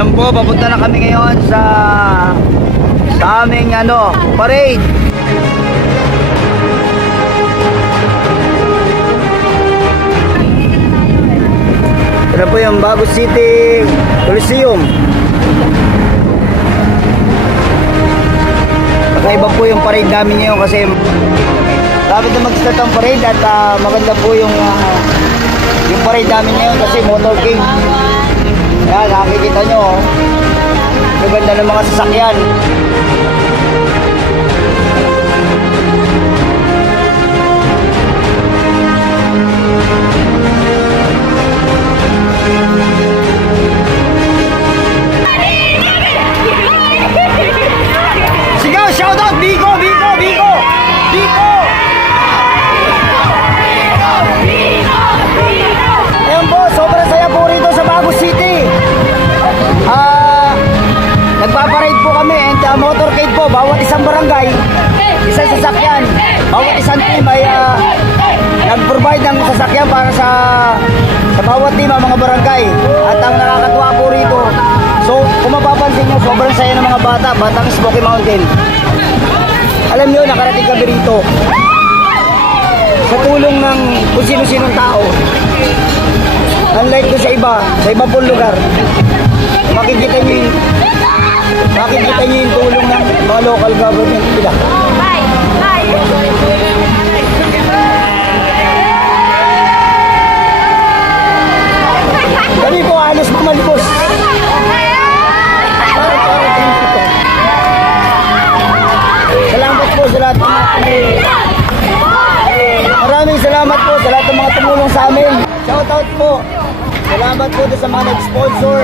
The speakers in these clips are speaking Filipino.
Ayan po, papunta na kami ngayon sa aming parade. Ito po yung Bago City Coliseum. Kakaiba po yung parade namin ngayon kasi dapat na mag-start ang parade at maganda po yung parade namin ngayon kasi motorcade. Ayan, nakikita nyo, maganda ng mga sasakyan. Sigaw, shoutout, Biko, Biko, Biko, Biko! Ayan po, sobrang saya po rito sa Bago City. Nagpaparade po kami and motorcade po, bawat isang barangay, isang sasakyan, bawat isang team ay nag-provide ng sasakyan para sa bawat team ang mga barangay. At ang nakakatuwa po rito, so kung mapapansin nyo, sobrang saya ng mga bata, batang Smoky Mountain. Alam nyo, nakarating kami rito sa tulong ng kung sino-sinong tao. Unlike ko sa iba pong lugar, makikita nyo yung tulong ng mga local government nila. Kami po halos mamalibos. Salamat po sa lahat ng maraming salamat po sa lahat ng mga tumulong sa amin. Shoutout po. Salamat po sa mga nag-sponsor.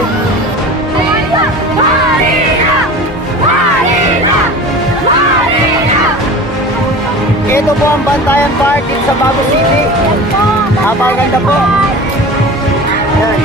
Ito po ang Bantayan Park sa Bago City. Napakaganda po. Yan.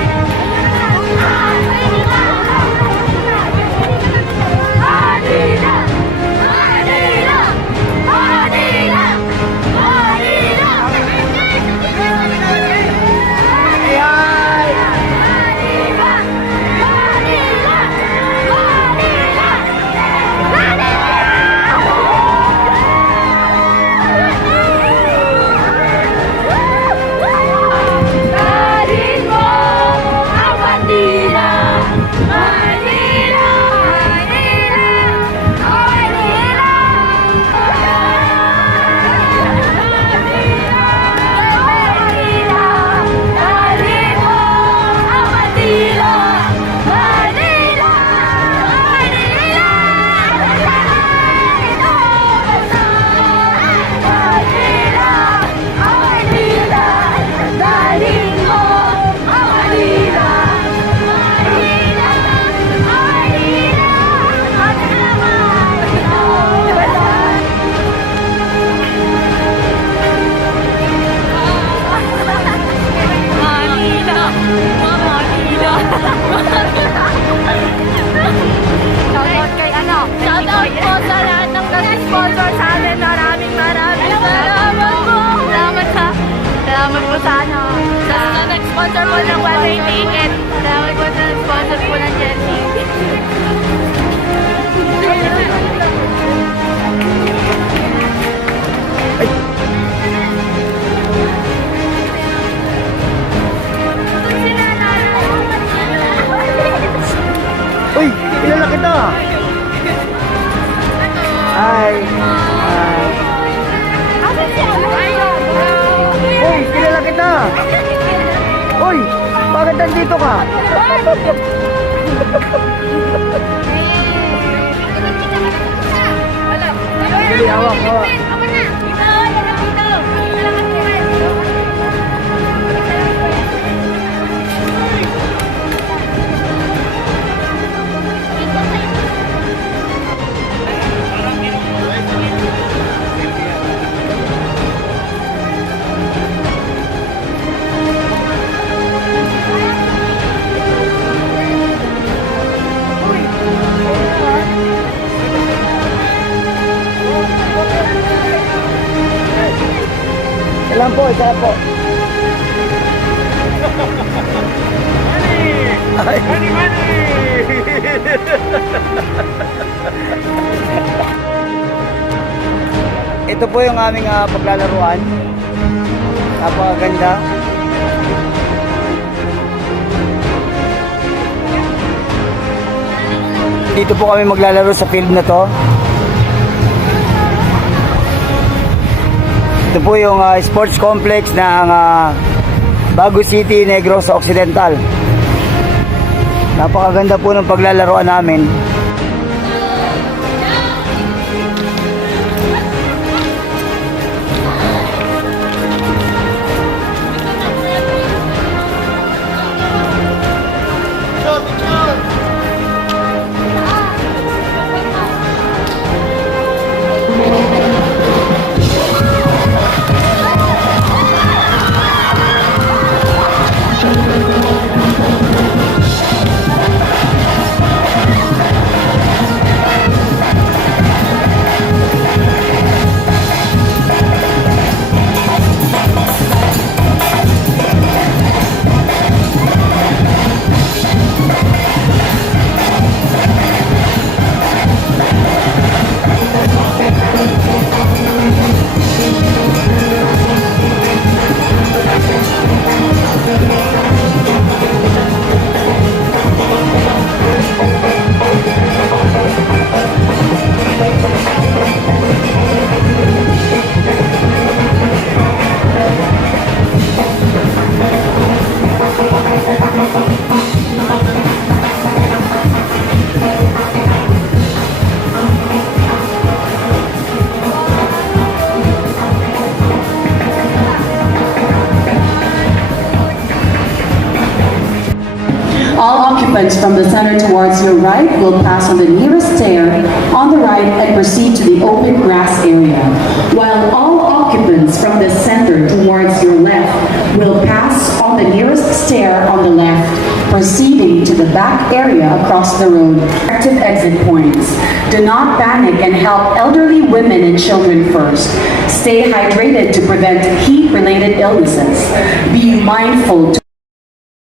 Shoutout po sa lahat ng nag-sponsor sa amin. Maraming salamat po. Salamat po sa nag-sponsor po ng one-way ticket. Salamat po sa nag-sponsor po ng Jelly. Uy, kilala kita. Hi. Uy, kilala kita. Uy, bakit nandito ka? Dali, hawak. Ilan po, isa po. Money! Money! Ito po yung aming paglalaruan. Napakaganda. Dito po kami maglalaro sa field na to. Ito po yung sports complex ng Bago City, Negros Occidental. Napakaganda po ng paglalaroan namin. All occupants from the center towards your right will pass on the nearest stair on the right and proceed to the open grass area, while all occupants from the center towards your left will pass on the nearest stair on the left, proceeding to the back area across the road. Active exit points. Do not panic and help elderly women and children first. Stay hydrated to prevent heat-related illnesses. Be mindful to